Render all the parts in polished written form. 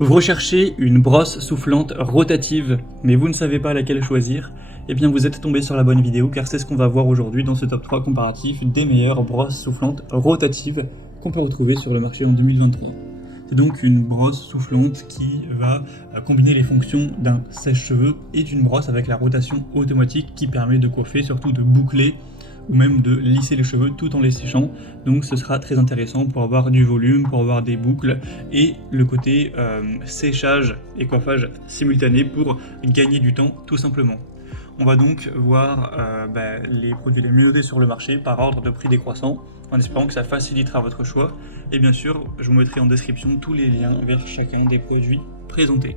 Vous recherchez une brosse soufflante rotative, mais vous ne savez pas laquelle choisir? Eh bien vous êtes tombé sur la bonne vidéo, car c'est ce qu'on va voir aujourd'hui dans ce top 3 comparatif des meilleures brosses soufflantes rotatives qu'on peut retrouver sur le marché en 2023. C'est donc une brosse soufflante qui va combiner les fonctions d'un sèche-cheveux et d'une brosse avec la rotation automatique qui permet de coiffer, surtout de boucler ou même de lisser les cheveux tout en les séchant. Donc ce sera très intéressant pour avoir du volume, pour avoir des boucles et le côté séchage et coiffage simultané pour gagner du temps tout simplement. On va donc voir les produits les mieux notés sur le marché par ordre de prix décroissant, en espérant que ça facilitera votre choix. Et bien sûr, je vous mettrai en description tous les liens vers chacun des produits présentés.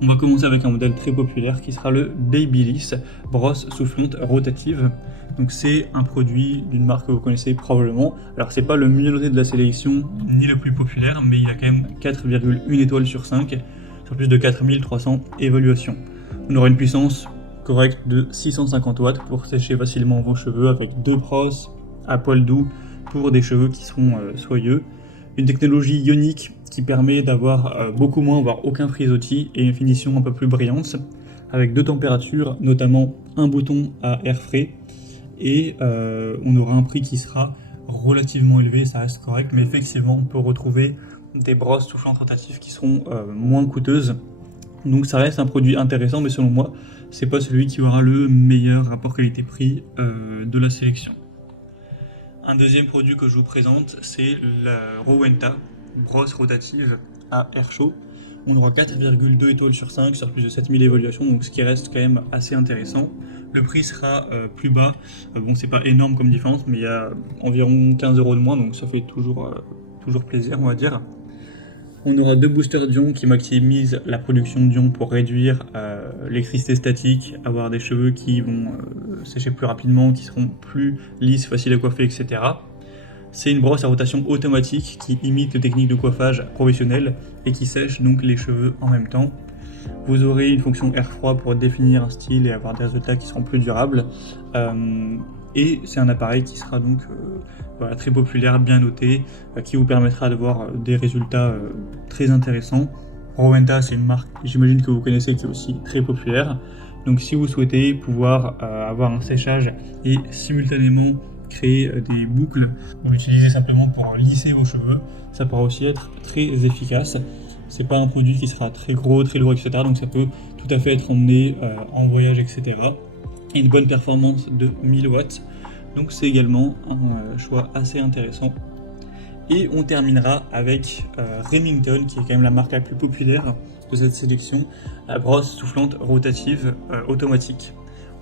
On va commencer avec un modèle très populaire qui sera le Babyliss brosse soufflante rotative. Donc c'est un produit d'une marque que vous connaissez probablement. Alors c'est pas le mieux noté de la sélection ni le plus populaire, mais il a quand même 4,1 étoiles sur 5 sur plus de 4300 évaluations. On aura une puissance correcte de 650 watts pour sécher facilement vos cheveux avec deux brosses à poil doux pour des cheveux qui seront soyeux. Une technologie ionique qui permet d'avoir beaucoup moins, voire aucun frisottis et une finition un peu plus brillante, avec deux températures, notamment un bouton à air frais, et on aura un prix qui sera relativement élevé, ça reste correct, mais effectivement on peut retrouver des brosses soufflantes rotatives qui seront moins coûteuses. Donc ça reste un produit intéressant, mais selon moi, c'est pas celui qui aura le meilleur rapport qualité-prix de la sélection. Un deuxième produit que je vous présente, c'est la Rowenta, brosse rotative à air chaud. On aura 4,2 étoiles sur 5 sur plus de 7000 évaluations, donc ce qui reste quand même assez intéressant. Le prix sera plus bas, bon c'est pas énorme comme différence, mais il y a environ 15 € de moins, donc ça fait toujours plaisir on va dire. On aura deux boosters d'ion qui maximisent la production d'ion pour réduire l'électricité statique, avoir des cheveux qui vont sécher plus rapidement, qui seront plus lisses, faciles à coiffer, etc. C'est une brosse à rotation automatique qui imite les techniques de coiffage professionnelles et qui sèche donc les cheveux en même temps. Vous aurez une fonction air froid pour définir un style et avoir des résultats qui seront plus durables. Et c'est un appareil qui sera donc très populaire, bien noté, qui vous permettra d'avoir des résultats très intéressants. Rowenta, c'est une marque, j'imagine que vous connaissez, qui est aussi très populaire. Donc si vous souhaitez pouvoir avoir un séchage et simultanément créer des boucles, ou l'utiliser simplement pour lisser vos cheveux, ça pourra aussi être très efficace. C'est pas un produit qui sera très gros, très lourd, etc. Donc ça peut tout à fait être emmené en voyage, etc. Et une bonne performance de 1000 watts. Donc c'est également un choix assez intéressant. Et on terminera avec Remington, qui est quand même la marque la plus populaire de cette sélection, la brosse soufflante rotative automatique.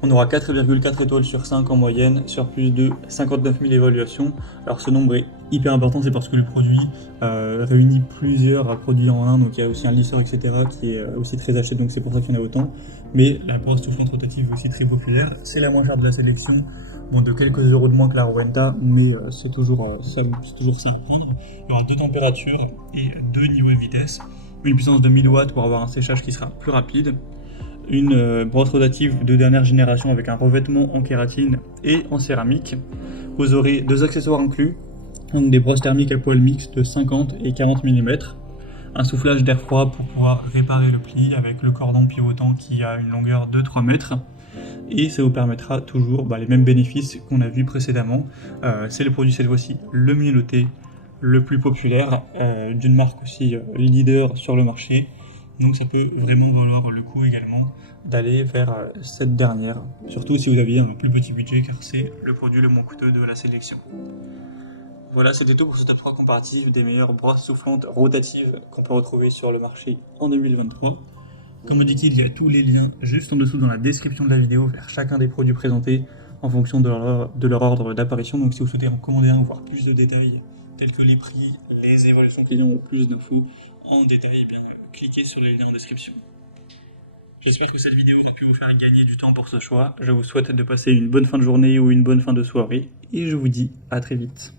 On aura 4,4 étoiles sur 5 en moyenne, sur plus de 59 000 évaluations. Alors ce nombre est hyper important, c'est parce que le produit réunit plusieurs produits en un, donc il y a aussi un lisseur, etc. qui est aussi très acheté, donc c'est pour ça qu'il y en a autant. Mais la brosse soufflante rotative est aussi très populaire, c'est la moins chère de la sélection, bon, de quelques euros de moins que la Rowenta, mais c'est toujours ça à prendre. Il y aura deux températures et deux niveaux de vitesse, une puissance de 1000 watts pour avoir un séchage qui sera plus rapide, une brosse rotative de dernière génération avec un revêtement en kératine et en céramique. Vous aurez deux accessoires inclus, donc des brosses thermiques à poil mixte de 50 et 40 mm, un soufflage d'air froid pour pouvoir réparer le pli avec le cordon pivotant qui a une longueur de 3 mètres. Et ça vous permettra toujours les mêmes bénéfices qu'on a vu précédemment. C'est le produit cette fois-ci le mieux noté, le plus populaire, d'une marque aussi leader sur le marché. Donc ça peut vraiment valoir le coup également d'aller vers cette dernière, surtout si vous aviez un plus petit budget, car c'est le produit le moins coûteux de la sélection. Voilà, c'était tout pour ce top 3 comparatif des meilleures brosses soufflantes rotatives qu'on peut retrouver sur le marché en 2023. Comme indiqué, il y a tous les liens juste en dessous dans la description de la vidéo vers chacun des produits présentés en fonction de leur ordre d'apparition. Donc si vous souhaitez en commander un ou voir plus de détails tels que les prix, les évaluations clients ou plus d'infos en détail, cliquez sur les liens en description. J'espère que cette vidéo aura pu vous faire gagner du temps pour ce choix. Je vous souhaite de passer une bonne fin de journée ou une bonne fin de soirée et je vous dis à très vite.